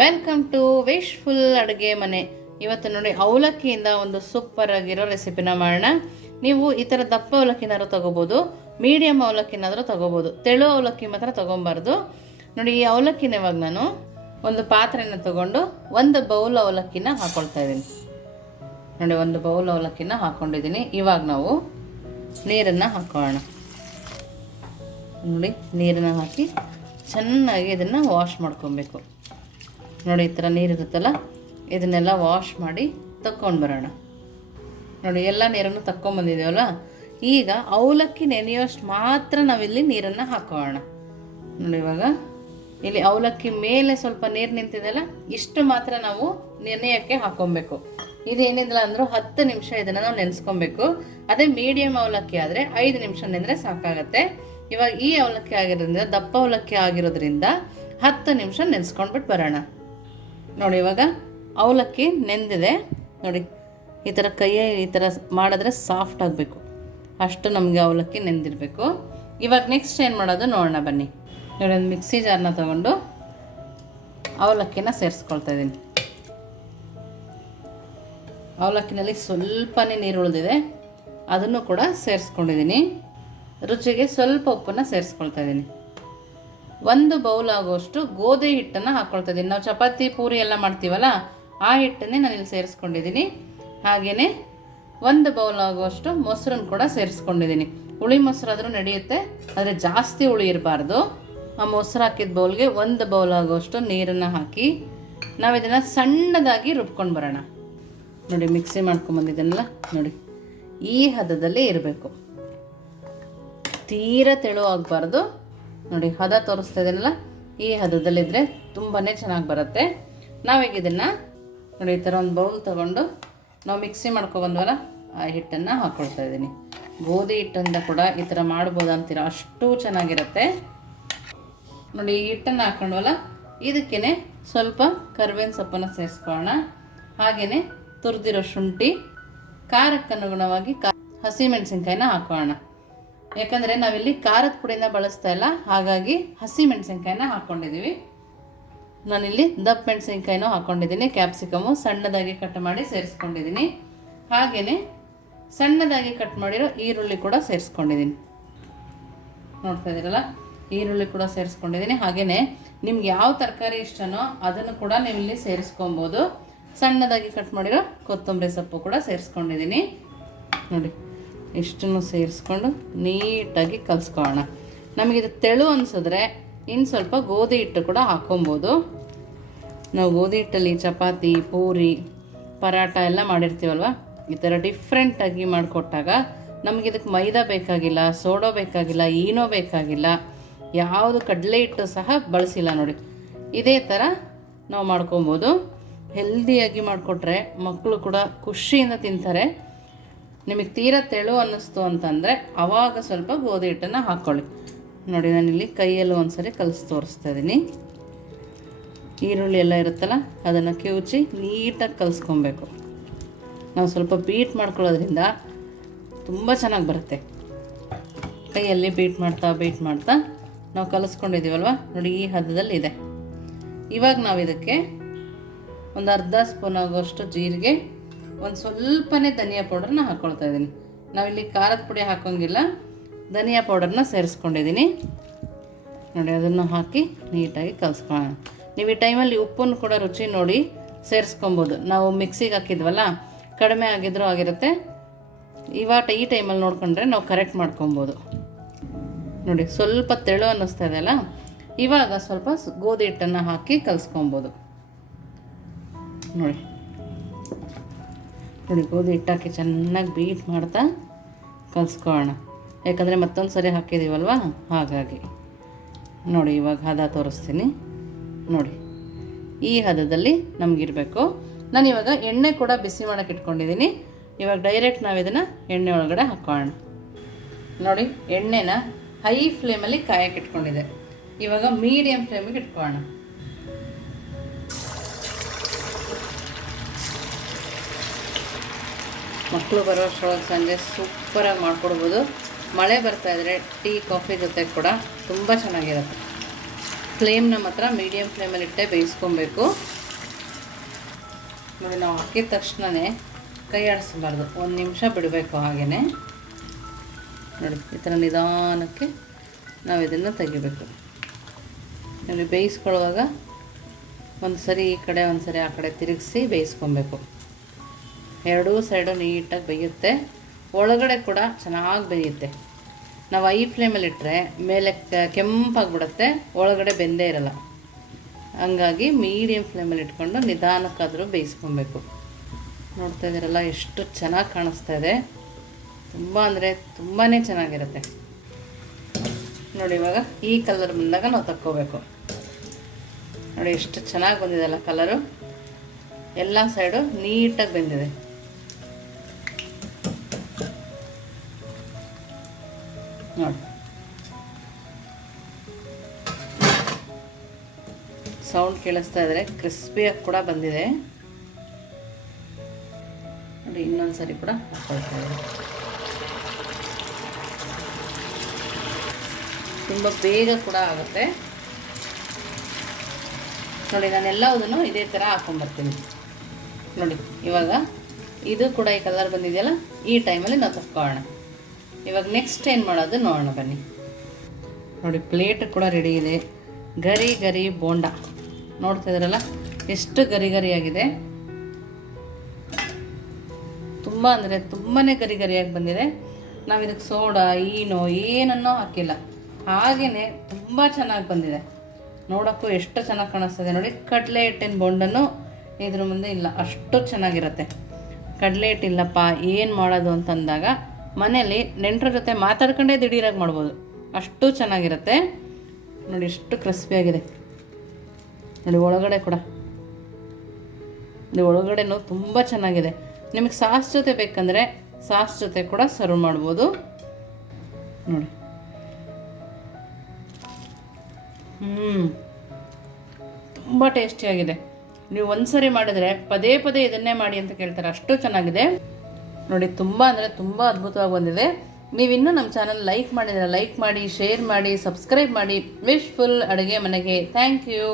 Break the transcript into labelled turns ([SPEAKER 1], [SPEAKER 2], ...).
[SPEAKER 1] Welcome to wishful ಅಡುಗೆ ಮನೆ. ಇವತ್ತು ನೋಡಿ ಅವಲಕ್ಕಿಯಿಂದ ಒಂದು ಸೂಪರ್ ಆಗಿರೋ ರೆಸಿಪಿನ ಮಾಡೋಣ. ನೀವು ಈ ಥರ ದಪ್ಪ ಅವಲಕ್ಕಿನಾದ್ರೂ ತಗೋಬೋದು ಮೀಡಿಯಮ್ ಅವಲಕ್ಕಿನಾದರೂ ತಗೋಬೋದು, ತೆಳು ಅವಲಕ್ಕಿ ಮಾತ್ರ ತೊಗೊಬಾರ್ದು. ನೋಡಿ ಈ ಅವಲಕ್ಕಿನ ಇವಾಗ ನಾನು ಒಂದು ಪಾತ್ರೆನ ತಗೊಂಡು ಒಂದು ಬೌಲ್ ಅವಲಕ್ಕಿನ ಹಾಕ್ಕೊಳ್ತಾ ಇದ್ದೀನಿ. ನೋಡಿ ಒಂದು ಬೌಲ್ ಅವಲಕ್ಕಿನ ಹಾಕ್ಕೊಂಡಿದ್ದೀನಿ ಇವಾಗ ನಾವು ನೀರನ್ನು ಹಾಕೋಣ. ನೋಡಿ ನೀರನ್ನು ಹಾಕಿ ಚೆನ್ನಾಗಿ ಇದನ್ನು ವಾಶ್ ಮಾಡ್ಕೊಬೇಕು. ನೋಡಿ ಈ ಥರ ನೀರಿರುತ್ತಲ್ಲ ಇದನ್ನೆಲ್ಲ ವಾಶ್ ಮಾಡಿ ತಕ್ಕೊಂಡು ಬರೋಣ. ನೋಡಿ, ಎಲ್ಲ ನೀರನ್ನು ತಕ್ಕೊಂಬಂದಿದ್ದೇವಲ್ಲ ಈಗ ಅವಲಕ್ಕಿ ನೆನೆಯೋಷ್ಟು ಮಾತ್ರ ನಾವಿಲ್ಲಿ ನೀರನ್ನು ಹಾಕೋಣ. ನೋಡಿ ಇವಾಗ, ಇಲ್ಲಿ ಅವಲಕ್ಕಿ ಮೇಲೆ ಸ್ವಲ್ಪ ನೀರು ನಿಂತಿದೆಯಲ್ಲ ಇಷ್ಟು ಮಾತ್ರ ನಾವು ನೆನೆಯೋಕ್ಕೆ ಹಾಕೊಬೇಕು. ಇದೇನಿಲ್ಲ ಅಂದರೂ ಹತ್ತು ನಿಮಿಷ ಇದನ್ನು ನಾವು ನೆನೆಸ್ಕೊಬೇಕು. ಅದೇ ಮೀಡಿಯಮ್ ಅವಲಕ್ಕಿ ಆದರೆ ಐದು ನಿಮಿಷ ನೆನೆದ್ರೆ ಸಾಕಾಗತ್ತೆ. ಇವಾಗ ಈ ಅವಲಕ್ಕಿ ಆಗಿರೋದ್ರಿಂದ, ದಪ್ಪ ಅವಲಕ್ಕಿ ಆಗಿರೋದ್ರಿಂದ ಹತ್ತು ನಿಮಿಷ ನೆನೆಸ್ಕೊಂಡ್ಬಿಟ್ಟು ಬರೋಣ. ನೋಡಿ ಇವಾಗ ಅವಲಕ್ಕಿ ನೆಂದಿದೆ. ನೋಡಿ, ಈ ಥರ ಕೈಯೇ ಈ ಥರ ಮಾಡಿದ್ರೆ ಸಾಫ್ಟ್ ಆಗಬೇಕು. ಅಷ್ಟು ನಮಗೆ ಅವಲಕ್ಕಿ ನೆಂದಿರಬೇಕು. ಇವಾಗ ನೆಕ್ಸ್ಟ್ ಏನು ಮಾಡೋದು ನೋಡೋಣ ಬನ್ನಿ. ನೋಡಿ, ಒಂದು ಮಿಕ್ಸಿ ಜಾರ್ನ ತಗೊಂಡು ಅವಲಕ್ಕಿನ ಸೇರಿಸ್ಕೊಳ್ತಾ ಇದ್ದೀನಿ. ಅವಲಕ್ಕಿನಲ್ಲಿ ಸ್ವಲ್ಪನೇ ನೀರು ಉಳಿದಿದೆ. ಅದನ್ನು ಕೂಡ ಸೇರಿಸ್ಕೊಂಡಿದ್ದೀನಿ. ರುಚಿಗೆ ಸ್ವಲ್ಪ ಉಪ್ಪನ್ನು ಸೇರಿಸ್ಕೊಳ್ತಾ ಇದ್ದೀನಿ. ಒಂದು ಬೌಲ್ ಆಗುವಷ್ಟು ಗೋಧಿ ಹಿಟ್ಟನ್ನು ಹಾಕ್ಕೊಳ್ತಾ ನಾವು ಚಪಾತಿ, ಪೂರಿ ಎಲ್ಲ ಮಾಡ್ತೀವಲ್ಲ, ಆ ಹಿಟ್ಟನ್ನೇ ನಾನು ಇಲ್ಲಿ ಸೇರಿಸ್ಕೊಂಡಿದ್ದೀನಿ. ಹಾಗೆಯೇ ಒಂದು ಬೌಲ್ ಆಗುವಷ್ಟು ಮೊಸರನ್ನು ಕೂಡ ಸೇರಿಸ್ಕೊಂಡಿದ್ದೀನಿ. ಹುಳಿ ಮೊಸರಾದರೂ ನಡೆಯುತ್ತೆ, ಆದರೆ ಜಾಸ್ತಿ ಹುಳಿ ಇರಬಾರ್ದು. ಆ ಮೊಸರು ಹಾಕಿದ ಬೌಲ್ಗೆ ಒಂದು ಬೌಲ್ ಆಗುವಷ್ಟು ನೀರನ್ನು ಹಾಕಿ ನಾವು ಇದನ್ನು ಸಣ್ಣದಾಗಿ ರುಬ್ಕೊಂಡು ಬರೋಣ. ನೋಡಿ, ಮಿಕ್ಸಿ ಮಾಡ್ಕೊಂಬಂದಿದ್ದೀನಲ್ಲ ನೋಡಿ, ಈ ಹದದಲ್ಲಿ ಇರಬೇಕು. ತೀರ ತೆಳು ಆಗಬಾರ್ದು. ನೋಡಿ, ಹದ ತೋರಿಸ್ತಾ ಇದ್ದೀನಲ್ಲ ಈ ಹದದಲ್ಲಿದ್ದರೆ ತುಂಬಾ ಚೆನ್ನಾಗಿ ಬರುತ್ತೆ. ನಾವೀಗ ಇದನ್ನು ನೋಡಿ, ಈ ಥರ ಒಂದು ಬೌಲ್ ತೊಗೊಂಡು ನಾವು ಮಿಕ್ಸಿ ಮಾಡ್ಕೊಬಂದ್ವಲ್ಲ, ಆ ಹಿಟ್ಟನ್ನು ಹಾಕ್ಕೊಳ್ತಾ ಇದ್ದೀನಿ ಗೋಧಿ ಹಿಟ್ಟಿಂದ ಕೂಡ ಈ ಥರ ಮಾಡ್ಬೋದು ಅಂತೀರಾ? ಅಷ್ಟು ಚೆನ್ನಾಗಿರುತ್ತೆ. ನೋಡಿ, ಈ ಹಿಟ್ಟನ್ನು ಹಾಕ್ಕೊಂಡ್ವಲ್ಲ ಇದಕ್ಕೇ ಸ್ವಲ್ಪ ಕರ್ಬೇವಿನ ಸೊಪ್ಪನ್ನು ಸೇರಿಸ್ಕೊಳ್ಳೋಣ. ಹಾಗೆಯೇ ತುರಿದಿರೋ ಶುಂಠಿ, ಖಾರಕ್ಕನುಗುಣವಾಗಿ ಕಾ ಹಸಿಮೆಣಸಿನ್ಕಾಯಿನ ಹಾಕೋಣ ಯಾಕಂದರೆ ನಾವಿಲ್ಲಿ ಖಾರದ ಪುಡಿನ ಬಳಸ್ತಾ ಇಲ್ಲ. ಹಾಗಾಗಿ ಹಸಿ ಮೆಣಸಿನ್ಕಾಯಿನ ಹಾಕ್ಕೊಂಡಿದ್ದೀವಿ ನಾನಿಲ್ಲಿ ದಪ್ಪ ಮೆಣಸಿನ್ಕಾಯಿನೂ ಹಾಕ್ಕೊಂಡಿದ್ದೀನಿ ಕ್ಯಾಪ್ಸಿಕಮು ಸಣ್ಣದಾಗಿ ಕಟ್ ಮಾಡಿ ಸೇರಿಸ್ಕೊಂಡಿದ್ದೀನಿ ಹಾಗೆಯೇ ಸಣ್ಣದಾಗಿ ಕಟ್ ಮಾಡಿರೋ ಈರುಳ್ಳಿ ಕೂಡ ಸೇರಿಸ್ಕೊಂಡಿದ್ದೀನಿ ನೋಡ್ತಾ ಇದ್ದೀರಲ್ಲ? ಈರುಳ್ಳಿ ಕೂಡ ಸೇರಿಸ್ಕೊಂಡಿದ್ದೀನಿ ಹಾಗೆಯೇ ನಿಮ್ಗೆ ಯಾವ ತರಕಾರಿ ಇಷ್ಟನೋ ಅದನ್ನು ಕೂಡ ನೀವು ಇಲ್ಲಿ ಸೇರಿಸ್ಕೊಬೋದು. ಸಣ್ಣದಾಗಿ ಕಟ್ ಮಾಡಿರೋ ಕೊತ್ತಂಬರಿ ಸೊಪ್ಪು ಕೂಡ ಸೇರಿಸ್ಕೊಂಡಿದ್ದೀನಿ ನೋಡಿ. ಇಷ್ಟನ್ನು ಸೇರಿಸ್ಕೊಂಡು ನೀಟಾಗಿ ಕಲಿಸ್ಕೊಳ್ಳೋಣ. ನಮಗಿದು ತೆಳು ಅನಿಸಿದ್ರೆ ಇನ್ನು ಸ್ವಲ್ಪ ಗೋಧಿ ಹಿಟ್ಟು ಕೂಡ ಹಾಕ್ಕೊಬೋದು. ನಾವು ಗೋಧಿ ಹಿಟ್ಟಲ್ಲಿ ಚಪಾತಿ, ಪೂರಿ ಪರಾಟ ಎಲ್ಲ ಮಾಡಿರ್ತೀವಲ್ವ? ಈ ಥರ ಡಿಫ್ರೆಂಟಾಗಿ ಮಾಡಿಕೊಟ್ಟಾಗ ನಮಗೆ ಇದಕ್ಕೆ ಮೈದಾ ಬೇಕಾಗಿಲ್ಲ, ಸೋಡೋ ಬೇಕಾಗಿಲ್ಲ ಏನೋ ಬೇಕಾಗಿಲ್ಲ. ಯಾವುದು ಕಡಲೆ ಹಿಟ್ಟು ಸಹ ಬಳಸಿಲ್ಲ ನೋಡಿ. ಇದೇ ಥರ ನಾವು ಮಾಡ್ಕೊಬೋದು. ಹೆಲ್ದಿಯಾಗಿ ಮಾಡಿಕೊಟ್ರೆ ಮಕ್ಕಳು ಕೂಡ ಖುಷಿಯಿಂದ ತಿಂತಾರೆ. ನಿಮಗೆ ತೀರಾ ತೆಳು ಅನ್ನಿಸ್ತು ಅಂತಂದರೆ ಆವಾಗ ಸ್ವಲ್ಪ ಗೋಧಿ ಹಿಟ್ಟನ್ನು ಹಾಕ್ಕೊಳ್ಳಿ ನೋಡಿ ನಾನಿಲ್ಲಿ ಕೈಯಲ್ಲಿ ಒಂದ್ಸರಿ ಕಲಸಿ ತೋರಿಸ್ತಾ ಇದ್ದೀನಿ ಈರುಳ್ಳಿ ಎಲ್ಲ ಇರುತ್ತಲ್ಲ, ಅದನ್ನು ಕಿವುಚಿ ನೀಟಾಗಿ ಕಲಿಸ್ಕೊಬೇಕು. ನಾವು ಸ್ವಲ್ಪ ಬೀಟ್ ಮಾಡ್ಕೊಳ್ಳೋದ್ರಿಂದ ತುಂಬ ಚೆನ್ನಾಗಿ ಬರುತ್ತೆ. ಕೈಯಲ್ಲಿ ಬೀಟ್ ಮಾಡ್ತಾ ಬೀಟ್ ಮಾಡ್ತಾ ನಾವು ಕಲಿಸ್ಕೊಂಡಿದ್ದೀವಲ್ವ ನೋಡಿ, ಈ ಹದದಲ್ಲಿ ಇದೆ. ಇವಾಗ ನಾವು ಇದಕ್ಕೆ ಒಂದು ಅರ್ಧ ಸ್ಪೂನ್ ಆಗುವಷ್ಟು ಜೀರಿಗೆ ಒಂದು ಸ್ವಲ್ಪನೇ ಧನಿಯಾ ಪೌಡರ್ನ ಹಾಕ್ಕೊಳ್ತಾ ಇದ್ದೀನಿ. ನಾವಿಲ್ಲಿ ಖಾರದ ಪುಡಿ ಹಾಕೋಂಗಿಲ್ಲ. ಧನಿಯಾ ಪೌಡರ್ನ ಸೇರಿಸ್ಕೊಂಡಿದ್ದೀನಿ. ನೋಡಿ, ಅದನ್ನು ಹಾಕಿ ನೀಟಾಗಿ ಕಲಿಸ್ಕೊಳ್ಳೋಣ ನೀವು ಈ ಟೈಮಲ್ಲಿ ಉಪ್ಪನ್ನು ಕೂಡ ರುಚಿ ನೋಡಿ ಸೇರಿಸ್ಕೊಬೋದು. ನಾವು ಮಿಕ್ಸಿಗೆ ಹಾಕಿದ್ವಲ್ಲ, ಕಡಿಮೆ ಆಗಿದ್ರೂ ಆಗಿರುತ್ತೆ. ಇವಾಗ ಈ ಟೈಮಲ್ಲಿ ನೋಡ್ಕೊಂಡ್ರೆ ನಾವು ಕರೆಕ್ಟ್ ಮಾಡ್ಕೊಬೋದು. ನೋಡಿ, ಸ್ವಲ್ಪ ತೆಳು ಅನ್ನಿಸ್ತಾ ಇದೆ ಅಲ್ಲ? ಇವಾಗ ಸ್ವಲ್ಪ ಗೋಧಿ ಹಿಟ್ಟನ್ನು ಹಾಕಿ ಕಲಿಸ್ಕೊಬೋದು. ನೋಡಿ. ನೋಡಿ ಗೋಧಿ ಹಿಟ್ಟಾಕಿ ಚೆನ್ನಾಗಿ ಬೀಟ್ ಮಾಡ್ತಾ ಕಲಿಸ್ಕೊಳ್ಳೋಣ ಯಾಕಂದರೆ ಮತ್ತೊಂದು ಸರಿ ಹಾಕಿದ್ದೀವಲ್ವ ಹಾಗಾಗಿ. ನೋಡಿ, ಇವಾಗ ಹದ ತೋರಿಸ್ತೀನಿ. ನೋಡಿ, ಈ ಹದದಲ್ಲಿ ನಮಗಿರಬೇಕು. ನಾನು ಇವಾಗ ಎಣ್ಣೆ ಕೂಡ ಬಿಸಿ ಮಾಡೋಕೆ ಇಟ್ಕೊಂಡಿದ್ದೀನಿ ಇವಾಗ ಡೈರೆಕ್ಟ್ ನಾವು ಇದನ್ನು ಎಣ್ಣೆ ಒಳಗಡೆ ಹಾಕೋಣ ನೋಡಿ, ಎಣ್ಣೆನ ಹೈ ಫ್ಲೇಮಲ್ಲಿ ಕಾಯಕ್ಕೆ ಇಟ್ಕೊಂಡಿದೆ. ಇವಾಗ ಮೀಡಿಯಮ್ ಫ್ಲೇಮಿಗೆ ಇಟ್ಕೊಳ್ಳೋಣ ಮಕ್ಕಳು ಬರೋ ಅಷ್ಟರೊಳಗೆ ಸಂಜೆ ಸೂಪರಾಗಿ ಮಾಡಿಕೊಡ್ಬೋದು. ಮಳೆ ಬರ್ತಾ ಇದ್ರೆ ಟೀ, ಕಾಫಿ ಜೊತೆ ಕೂಡ ತುಂಬ ಚೆನ್ನಾಗಿರುತ್ತೆ. ಫ್ಲೇಮ್ನ ಮಾತ್ರ ಮೀಡಿಯಮ್ ಫ್ಲೇಮಲ್ಲಿಟ್ಟೆ ಬೇಯಿಸ್ಕೊಬೇಕು. ನೋಡಿ, ನಾವು ಹಾಕಿದ ತಕ್ಷಣವೇ ಕೈ ಆಡಿಸ್ಬಾರ್ದು. ಒಂದು ನಿಮಿಷ ಬಿಡಬೇಕು ಹಾಗೆಯೇ ನೋಡಿ, ಈ ಥರ ನಿಧಾನಕ್ಕೆ ನಾವು ಇದನ್ನು ತೆಗಿಬೇಕು. ನೋಡಿ, ಬೇಯಿಸ್ಕೊಳ್ಳುವಾಗ ಒಂದು ಸರಿ ಈ ಕಡೆ ಒಂದು ಸರಿ ಆ ಕಡೆ ತಿರುಗಿಸಿ ಬೇಯಿಸ್ಕೊಬೇಕು. ಎರಡೂ ಸೈಡು ನೀಟಾಗಿ ಬೇಯುತ್ತೆ. ಒಳಗಡೆ ಕೂಡ ಚೆನ್ನಾಗಿ ಬೇಯುತ್ತೆ. ನಾವು ಐ ಫ್ಲೇಮಲ್ಲಿ ಇಟ್ಟರೆ ಮೇಲೆ ಕೆಂಪಾಗಿಬಿಡುತ್ತೆ, ಒಳಗಡೆ ಬೆಂದೇ ಇರಲ್ಲ. ಹಂಗಾಗಿ ಮೀಡಿಯಮ್ ಫ್ಲೇಮಲ್ಲಿ ಇಟ್ಕೊಂಡು ನಿಧಾನಕ್ಕಾದರೂ ಬೇಯಿಸ್ಕೊಬೇಕು. ನೋಡ್ತಾ ಇದ್ದೀರಲ್ಲ, ಎಷ್ಟು ಚೆನ್ನಾಗಿ ಕಾಣಿಸ್ತಾ ಇದೆ. ತುಂಬ ಅಂದರೆ ತುಂಬಾ ಚೆನ್ನಾಗಿರುತ್ತೆ. ನೋಡಿ, ಇವಾಗ ಈ ಕಲರ್ ಬಂದಾಗ ನಾವು ತಕ್ಕೋಬೇಕು. ನೋಡಿ, ಎಷ್ಟು ಚೆನ್ನಾಗಿ ಬಂದಿದೆಲ್ಲ ಕಲರು ಎಲ್ಲ ಸೈಡು ನೀಟಾಗಿ ಬೆಂದಿದೆ. ನೋಡಿ. ಸೌಂಡ್ ಕೇಳಿಸ್ತಾ ಇದ್ರೆ ಕ್ರಿಸ್ಪಿಯಾಗಿ ಕೂಡ ಬಂದಿದೆ. ನೋಡಿ, ಇನ್ನೊಂದು ಸರಿ ಕೂಡ ಇದ್ದೀನಿ. ತುಂಬ ಬೇಗ ಕೂಡ ಆಗುತ್ತೆ. ನೋಡಿ ನಾನು ಎಲ್ಲವುದನ್ನು ಇದೇ ಥರ ಹಾಕೊಂಡ್ಬರ್ತೀನಿ. ನೋಡಿ, ಇವಾಗ ಇದು ಕೂಡ ಈ ಕಲರ್ ಬಂದಿದೆಯಲ್ಲ, ಈ ಟೈಮಲ್ಲಿ ನಾವು ತಕ್ಕೊಳ್ಳೋಣ ಇವಾಗ ನೆಕ್ಸ್ಟ್ ಏನು ಮಾಡೋದು ನೋಡೋಣ ಬನ್ನಿ. ನೋಡಿ ಪ್ಲೇಟ್ ಕೂಡ ರೆಡಿ ಇದೆ. ಗರಿ ಗರಿ ಬೋಂಡ. ನೋಡ್ತಾ ಇದ್ರಲ್ಲ, ಎಷ್ಟು ಗರಿ ಗರಿಯಾಗಿದೆ ತುಂಬ ಅಂದರೆ ತುಂಬಾ ಗರಿ ಗರಿಯಾಗಿ ಬಂದಿದೆ. ನಾವು ಇದಕ್ಕೆ ಸೋಡಾ, ಈನೋ, ಏನನ್ನೋ ಹಾಕಿಲ್ಲ. ಹಾಗೆಯೇ ತುಂಬ ಚೆನ್ನಾಗಿ ಬಂದಿದೆ. ನೋಡೋಕ್ಕೂ ಎಷ್ಟು ಚೆನ್ನಾಗಿ ಕಾಣಿಸ್ತದೆ ನೋಡಿ. ಕಡಲೆ ಹಿಟ್ಟಿನ ಬೋಂಡನ್ನು ಇದ್ರ ಮುಂದೆ ಇಲ್ಲ, ಅಷ್ಟು ಚೆನ್ನಾಗಿರುತ್ತೆ. ಕಡಲೆ ಹಿಟ್ಟಿಲ್ಲಪ್ಪ, ಏನು ಮಾಡೋದು ಅಂತಂದಾಗ ಮನೇಲಿ ನೆಂಟರ ಜೊತೆ ಮಾತಾಡ್ಕೊಂಡೇ ದಿಢೀರಾಗಿ ಮಾಡ್ಬೋದು. ಅಷ್ಟು ಚೆನ್ನಾಗಿರುತ್ತೆ. ನೋಡಿ, ಎಷ್ಟು ಕ್ರಿಸ್ಪಿಯಾಗಿದೆ ನೋಡಿ, ಒಳಗಡೆ ಕೂಡ. ನೋಡಿ, ಒಳಗಡೆನೂ ತುಂಬ ಚೆನ್ನಾಗಿದೆ. ನಿಮಗೆ ಸಾಸ್ ಜೊತೆ ಬೇಕಂದರೆ ಸಾಸ್ ಜೊತೆ ಕೂಡ ಸರ್ವ್ ಮಾಡ್ಬೋದು. ನೋಡಿ. ಹ್ಞೂ ತುಂಬ ಟೇಸ್ಟಿಯಾಗಿದೆ ನೀವು ಒಂದ್ಸರಿ ಮಾಡಿದ್ರೆ ಪದೇ ಪದೇ ಇದನ್ನೇ ಮಾಡಿ ಅಂತ ಕೇಳ್ತಾರೆ. ಅಷ್ಟು ಚೆನ್ನಾಗಿದೆ. ನೋಡಿ, ತುಂಬ ಅಂದರೆ ತುಂಬ ಅದ್ಭುತವಾಗಿ ಬಂದಿದೆ. ನೀವಿನ್ನೂ ನಮ್ಮ ಚಾನಲ್ ಲೈಕ್ ಮಾಡಿದ್ರೆ ಲೈಕ್ ಮಾಡಿ ಶೇರ್ ಮಾಡಿ ಸಬ್ಸ್ಕ್ರೈಬ್ ಮಾಡಿ. ವಿಶ್ ಫುಲ್ ಅಡುಗೆ ಮನೆಗೆ. Thank you